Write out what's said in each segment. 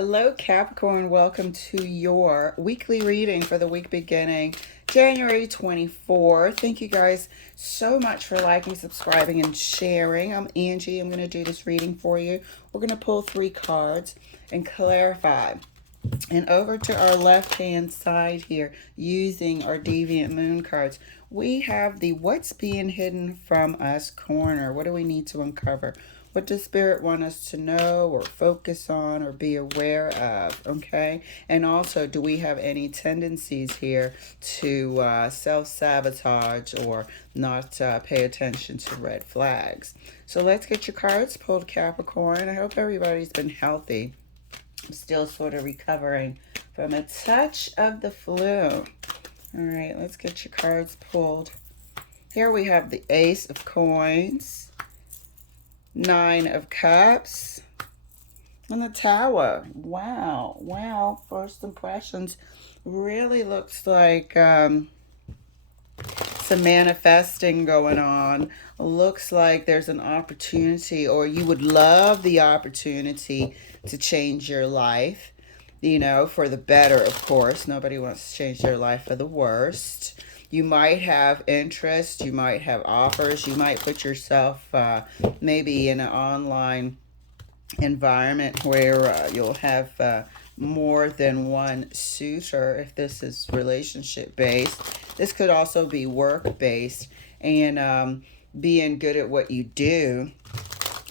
Hello, Capricorn. Welcome to your weekly reading for the week beginning January 24th. Thank you guys so much for liking, subscribing, and sharing. I'm Angie. I'm going to do this reading for you. We're going to pull 3 cards and clarify. And over to our left-hand side here, using our Deviant Moon cards, we have the What's Being Hidden from Us corner. What do we need to uncover? What does Spirit want us to know or focus on or be aware of? Okay. And also, do we have any tendencies here to self-sabotage or not pay attention to red flags? So let's get your cards pulled, Capricorn. I hope everybody's been healthy. I'm still sort of recovering from a touch of the flu. All right, let's get your cards pulled. Here we have the Ace of Coins, 9 of Cups, and the Tower. Wow. First impressions really looks like some manifesting going on. Looks like there's an opportunity, or you would love the opportunity to change your life, for the better, of course. Nobody wants to change their life for the worst. You might have interest, you might have offers, you might put yourself maybe in an online environment where you'll have more than one suitor if this is relationship based. This could also be work based, and being good at what you do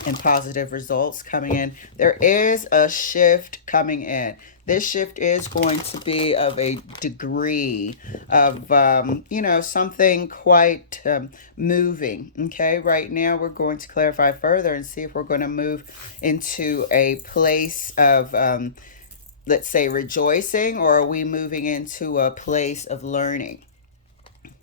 and positive results coming in. There is a shift coming in. This shift is going to be of a degree of, something quite moving. Okay, right now we're going to clarify further and see if we're going to move into a place of, let's say, rejoicing, or are we moving into a place of learning?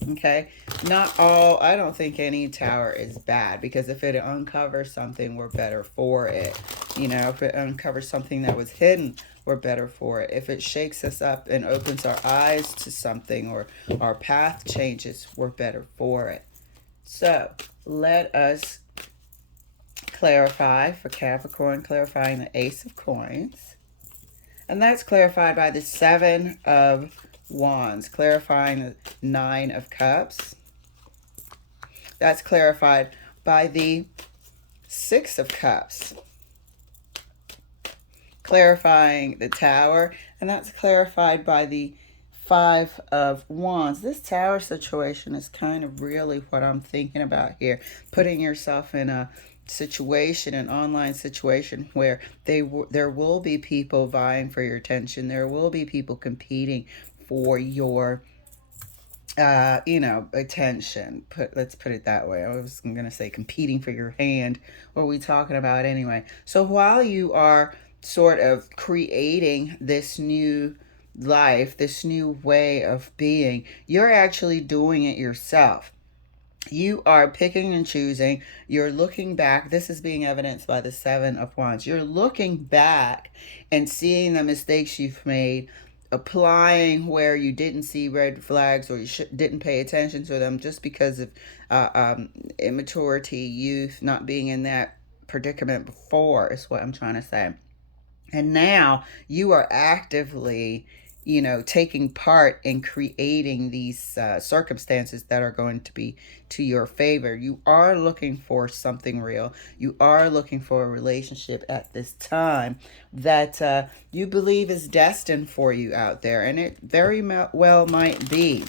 Okay, I don't think any tower is bad, because if it uncovers something, we're better for it. If it uncovers something that was hidden, we're better for it. If it shakes us up and opens our eyes to something, or our path changes, we're better for it. So let us clarify for Capricorn, clarifying the Ace of Coins. And that's clarified by the 7 of Wands, clarifying the 9 of Cups. That's clarified by the 6 of Cups, clarifying the Tower, and that's clarified by the 5 of Wands. This Tower situation is kind of really what I'm thinking about here, putting yourself in a situation, an online situation, where there will be people vying for your attention. There will be people competing for your attention. Let's put it that way. I'm going to say competing for your hand. What are we talking about anyway? So while you are sort of creating this new life, this new way of being, you're actually doing it yourself. You are picking and choosing. You're looking back. This is being evidenced by the 7 of Wands. You're looking back and seeing the mistakes you've made, applying where you didn't see red flags, or you didn't pay attention to them just because of immaturity, youth, not being in that predicament before, is what I'm trying to say. And now you are actively, taking part in creating these circumstances that are going to be to your favor. You are looking for something real. You are looking for a relationship at this time that you believe is destined for you out there. And it very well might be.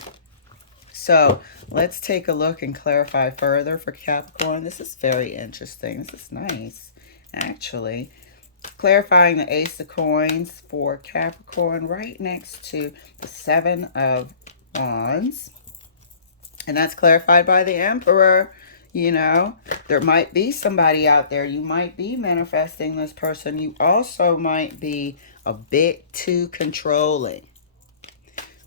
So let's take a look and clarify further for Capricorn. This is very interesting. This is nice, actually. Clarifying the Ace of Coins for Capricorn right next to the 7 of Wands. And that's clarified by the Emperor. There might be somebody out there. You might be manifesting this person. You also might be a bit too controlling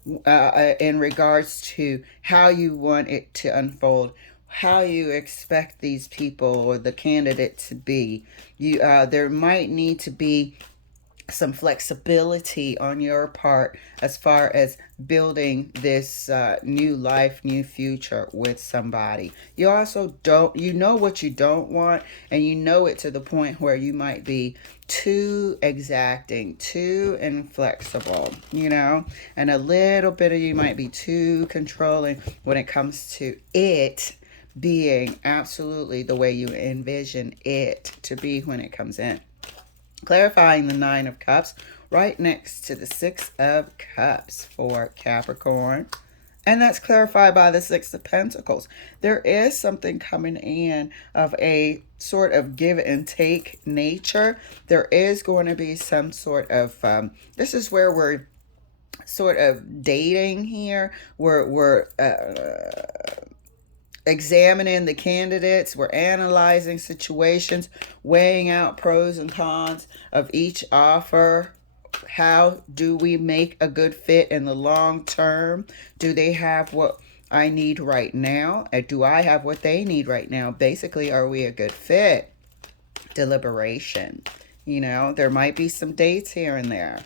in regards to how you want it to unfold, how you expect these people or the candidate to be. There might need to be some flexibility on your part as far as building this new life, new future with somebody. You also don't, you know what you don't want, and you know it to the point where you might be too exacting, too inflexible, you know, and a little bit of you might be too controlling when it comes to it being absolutely the way you envision it to be when it comes in. Clarifying the Nine of Cups right next to the Six of Cups for Capricorn. And that's clarified by the Six of Pentacles. There is something coming in of a sort of give and take nature. There is going to be some sort of, this is where we're sort of dating here. We're examining the candidates, we're analyzing situations, weighing out pros and cons of each offer. How do we make a good fit in the long term? Do they have what I need right now? And do I have what they need right now? Basically, are we a good fit? Deliberation. You know, there might be some dates here and there.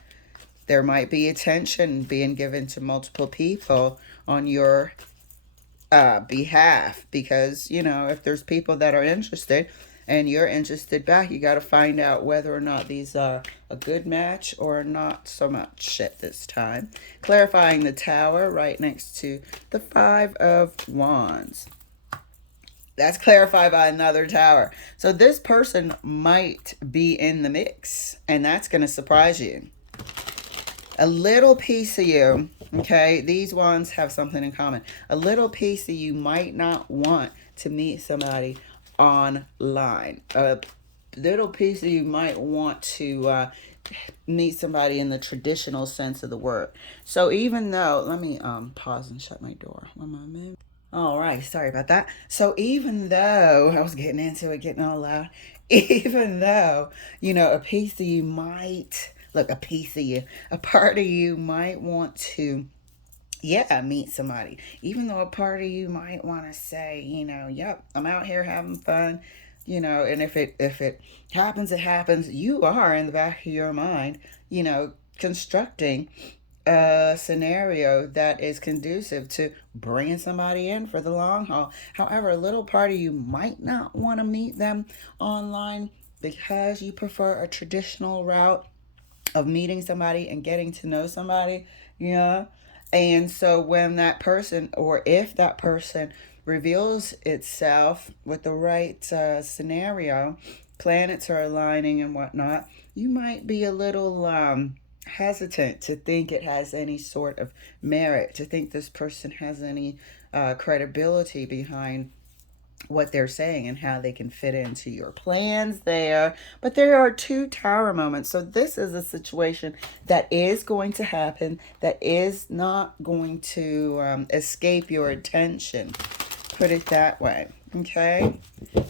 There might be attention being given to multiple people on your behalf, because you know, if there's people that are interested and you're interested back, you got to find out whether or not these are a good match or not so much at this time. Clarifying the Tower right next to the Five of Wands. That's clarified by another tower. So this person might be in the mix, and that's going to surprise you. A little piece of you, okay, these ones have something in common. A little piece of you might not want to meet somebody online. A little piece of you might want to meet somebody in the traditional sense of the word. So even though, let me pause and shut my door. One moment. All right, sorry about that. So even though I was getting into it, getting all loud, even though, you know, a piece of you might, look, a piece of you, a part of you might want to, yeah, meet somebody. Even though a part of you might want to say, you know, yep, I'm out here having fun, you know, and if it happens, it happens. You are in the back of your mind, you know, constructing a scenario that is conducive to bringing somebody in for the long haul. However, a little part of you might not want to meet them online because you prefer a traditional route of meeting somebody and getting to know somebody, you know? And so when that person, or if that person reveals itself with the right scenario, planets are aligning and whatnot, you might be a little hesitant to think it has any sort of merit, to think this person has any credibility behind what they're saying and how they can fit into your plans there. But there are two tower moments. So this is a situation that is going to happen, that is not going to escape your attention. Put it that way. Okay,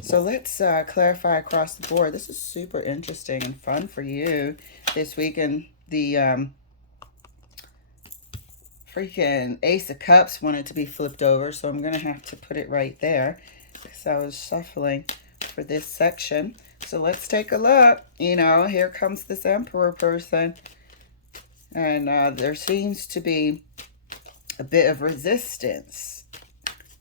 so let's clarify across the board. This is super interesting and fun for you this week. And the freaking Ace of Cups wanted to be flipped over, so I'm going to have to put it right there because I was shuffling for this section. So let's take a look. You know, here comes this Emperor person. And there seems to be a bit of resistance.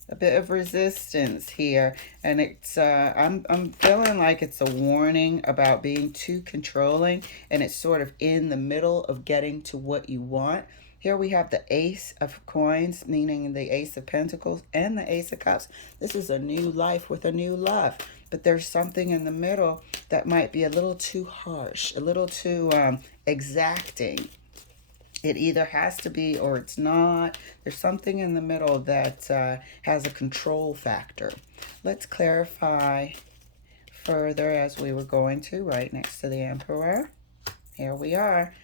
A bit of resistance here, and it's I'm feeling like it's a warning about being too controlling, and it's sort of in the middle of getting to what you want. Here we have the Ace of Coins, meaning the Ace of Pentacles, and the Ace of Cups. This is a new life with a new love, but there's something in the middle that might be a little too harsh, a little too exacting. It either has to be or it's not. There's something in the middle that has a control factor. Let's clarify further as we were going to, right next to the Emperor. Here we are.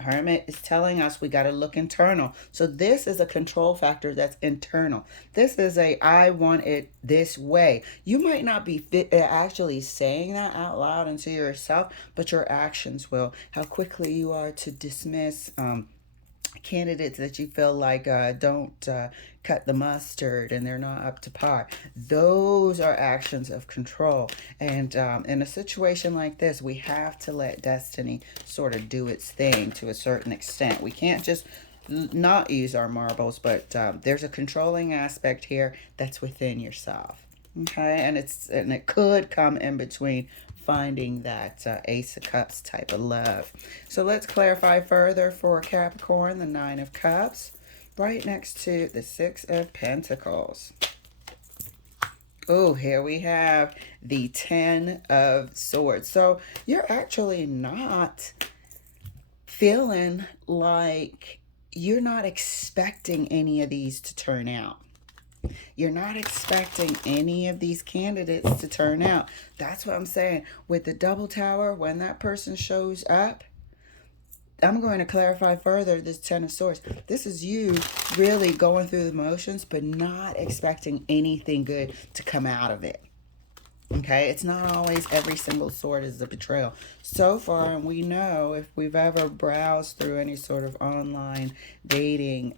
Hermit is telling us we got to look internal. So this is a control factor that's internal. This is a I want it this way. You might not be actually saying that out loud and to yourself, but your actions will. How quickly you are to dismiss candidates that you feel like don't cut the mustard and they're not up to par. Those are actions of control. And in a situation like this, we have to let destiny sort of do its thing to a certain extent. We can't just not use our marbles, but there's a controlling aspect here that's within yourself. Okay, and it could come in between finding that Ace of Cups type of love. So let's clarify further for Capricorn, the Nine of Cups, right next to the Six of Pentacles. Oh, here we have the Ten of Swords. So you're actually not feeling like you're not expecting any of these to turn out. You're not expecting any of these candidates to turn out. That's what I'm saying. With the double tower, when that person shows up, I'm going to clarify further this Ten of Swords. This is you really going through the motions, but not expecting anything good to come out of it. Okay, it's not always every single sword is a betrayal. So far, and we know if we've ever browsed through any sort of online dating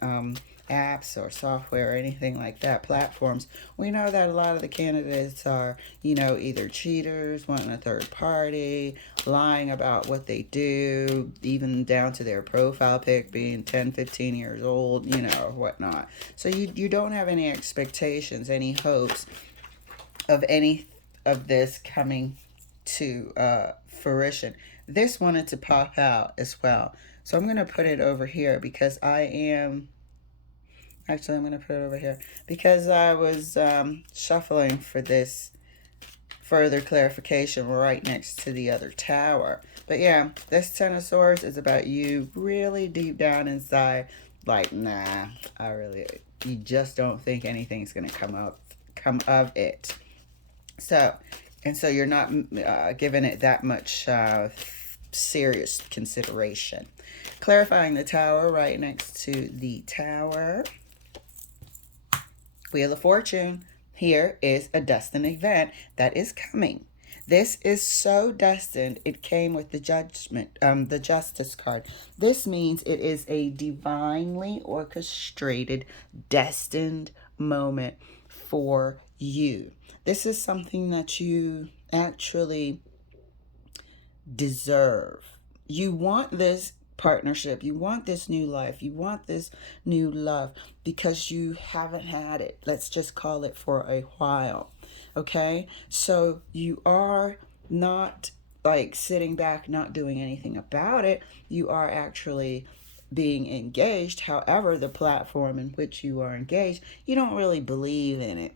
apps or software or anything like that, platforms, we know that a lot of the candidates are, either cheaters, wanting a third party, lying about what they do, even down to their profile pic being 10, 15 years old, whatnot. So you don't have any expectations, any hopes of any of this coming to fruition. This wanted to pop out as well. So I'm going to put it over here because I'm going to put it over here because I was shuffling for this further clarification right next to the other tower. But yeah, this Ten of Swords is about you really deep down inside, like, nah, you just don't think anything's going to come of it. So you're not giving it that much serious consideration. Clarifying the tower right next to the tower. Wheel of Fortune. Here is a destined event that is coming. This is so destined, it came with the judgment, the justice card. This means it is a divinely orchestrated, destined moment for you. This is something that you actually deserve. You want this partnership, you want this new life, you want this new love because you haven't had it. Let's just call it for a while. Okay? So you are not like sitting back, not doing anything about it. You are actually being engaged. However, the platform in which you are engaged, you don't really believe in it.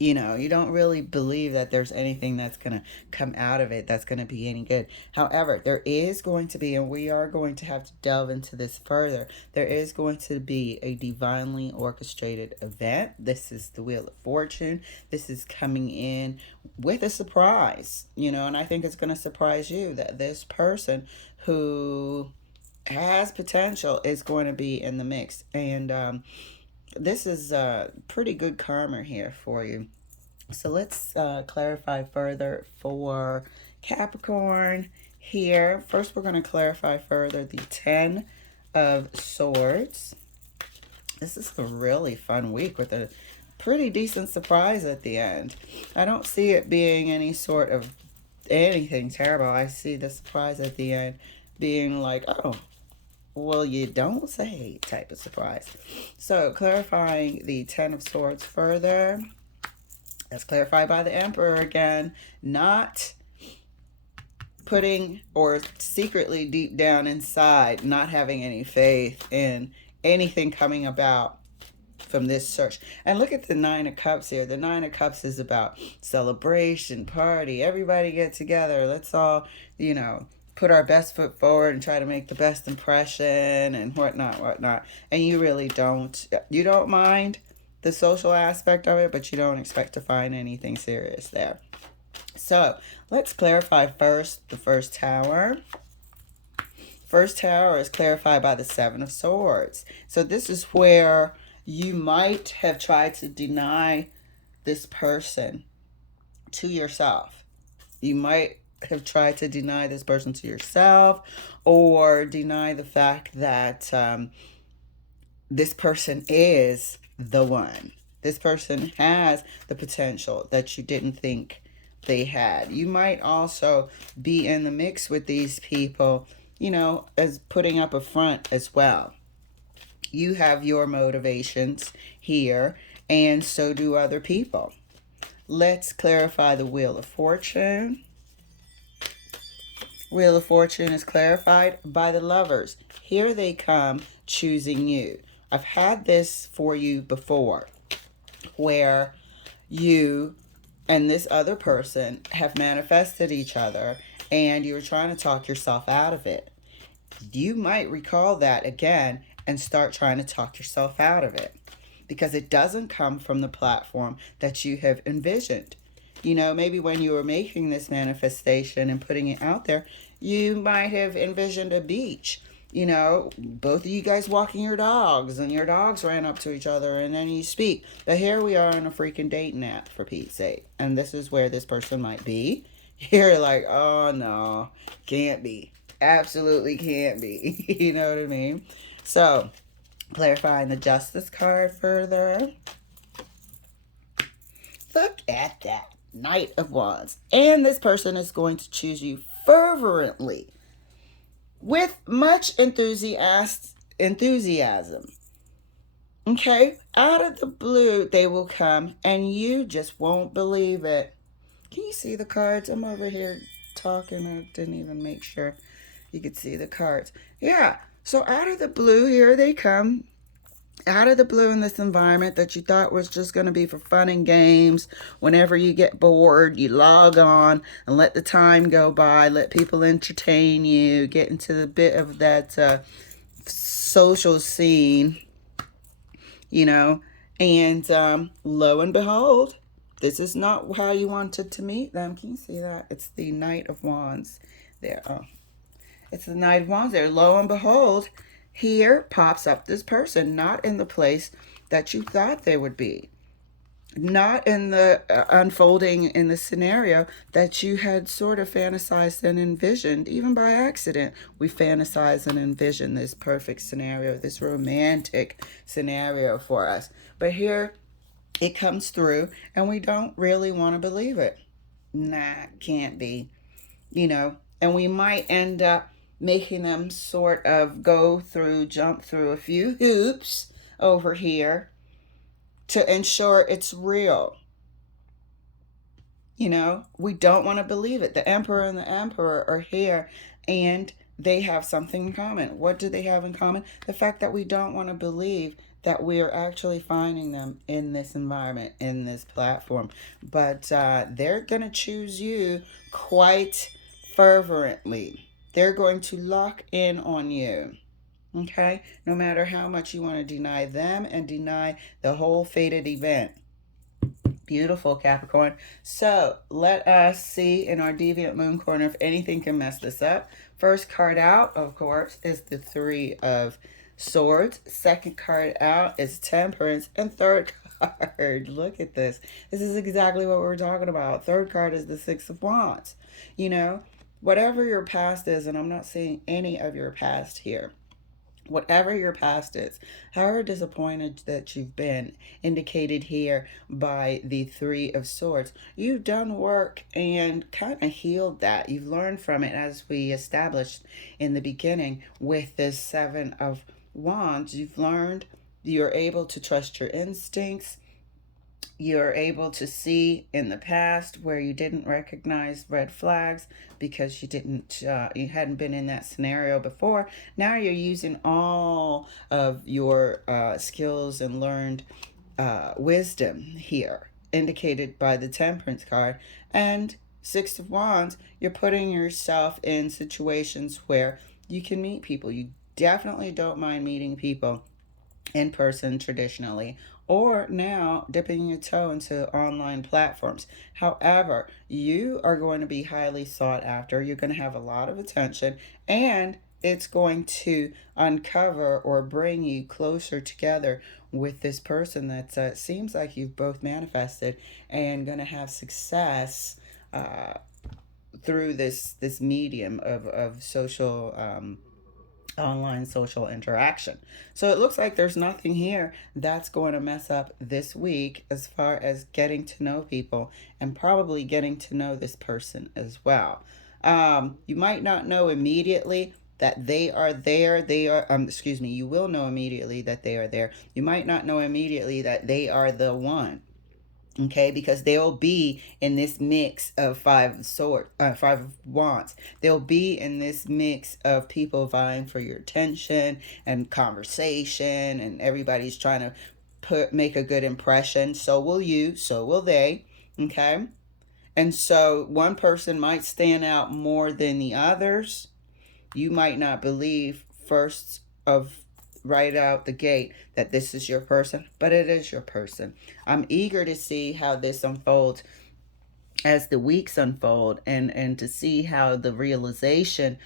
You don't really believe that there's anything that's going to come out of it that's going to be any good. However, there is going to be, and we are going to have to delve into this further, there is going to be a divinely orchestrated event. This is the Wheel of Fortune. This is coming in with a surprise, and I think it's going to surprise you that this person who has potential is going to be in the mix. And this is pretty good karma here for you. So let's clarify further for Capricorn here. First, we're going to clarify further the Ten of Swords. This is a really fun week with a pretty decent surprise at the end. I don't see it being any sort of anything terrible. I see the surprise at the end being like, oh, well, you don't say type of surprise. So clarifying the Ten of Swords further. That's clarified by the Emperor again. Not putting or secretly deep down inside, not having any faith in anything coming about from this search. And look at the Nine of Cups here. The Nine of Cups is about celebration, party, everybody get together. Let's all, put our best foot forward and try to make the best impression and whatnot. And you really don't mind the social aspect of it, but you don't expect to find anything serious there. So let's clarify first the first tower. First tower is clarified by the Seven of Swords. So this is where you might have tried to deny this person to yourself. You might have tried to deny this person to yourself, or deny the fact that this person is the one. This person has the potential that you didn't think they had. You might also be in the mix with these people, as putting up a front as well. You have your motivations here, and so do other people. Let's clarify the Wheel of Fortune. Wheel of Fortune is clarified by the Lovers. Here they come, choosing you. I've had this for you before, where you and this other person have manifested each other and you're trying to talk yourself out of it. You might recall that again and start trying to talk yourself out of it, because it doesn't come from the platform that you have envisioned. Maybe when you were making this manifestation and putting it out there, you might have envisioned a beach. Both of you guys walking your dogs, and your dogs ran up to each other, and then you speak. But here we are on a freaking dating app, for Pete's sake. And this is where this person might be. You're like, oh no, can't be. Absolutely can't be. You know what I mean? So, clarifying the Justice card further. Look at that. Knight of Wands. And this person is going to choose you fervently with much enthusiasm. Okay? Out of the blue, they will come and you just won't believe it. Can you see the cards? I'm over here talking. I didn't even make sure you could see the cards. Yeah. So out of the blue, here they come. Out of the blue, in this environment that you thought was just going to be for fun and games. Whenever you get bored, you log on and let the time go by, let people entertain you, get into the bit of that social scene, and lo and behold, this is not how you wanted to meet them. Can you see that? It's the Knight of Wands there. Oh, it's the Knight of Wands there. Lo and behold, here pops up this person, not in the place that you thought they would be, not in the unfolding in the scenario that you had sort of fantasized and envisioned. Even by accident, we fantasize and envision this perfect scenario, this romantic scenario for us. But here it comes through, and we don't really want to believe it. Nah, can't be. And we might end up making them sort of jump through a few hoops over here to ensure it's real. We don't want to believe it. The Emperor and the Emperor are here, and they have something in common. What do they have in common? The fact that we don't want to believe that we are actually finding them in this environment, in this platform. But they're going to choose you quite fervently. They're going to lock in on you. Okay? No matter how much you want to deny them and deny the whole fated event. Beautiful, Capricorn. So let us see in our Deviant Moon corner if anything can mess this up. First card out, of course, is the Three of Swords. Second card out is Temperance. And third card, look at this. This is exactly what we're talking about. Third card is the Six of Wands. Whatever your past is, and I'm not seeing any of your past here. Whatever your past is, however disappointed that you've been, indicated here by the Three of Swords, you've done work and kind of healed that. You've learned from it, as we established in the beginning with this Seven of Wands. You've learned, you're able to trust your instincts. You're able to see in the past where you didn't recognize red flags because you hadn't been in that scenario before. Now you're using all of your skills and learned wisdom here, indicated by the Temperance card. And Six of Wands, you're putting yourself in situations where you can meet people. You definitely don't mind meeting people in person traditionally, or now dipping your toe into online platforms. However, you are going to be highly sought after. You're going to have a lot of attention, and it's going to uncover or bring you closer together with this person that seems like you've both manifested and going to have success through this medium of social online social interaction. So it looks like there's nothing here that's going to mess up this week as far as getting to know people and probably getting to know this person as well. You might not know immediately that they are there. Excuse me, you will know immediately that they are there. You might not know immediately that they are the one. Okay, because they'll be in this mix of five of wands. They'll be in this mix of people vying for your attention and conversation, and everybody's trying to make a good impression. So will you, so will they. Okay, and so one person might stand out more than the others. You might not believe first of right out the gate that this is your person, but it is your person. I'm eager to see how this unfolds as the weeks unfold, and to see how the realization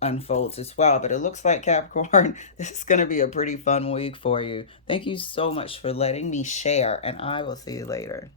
unfolds as well. But it looks like, Capricorn, this is going to be a pretty fun week for you. Thank you so much for letting me share, and I will see you later.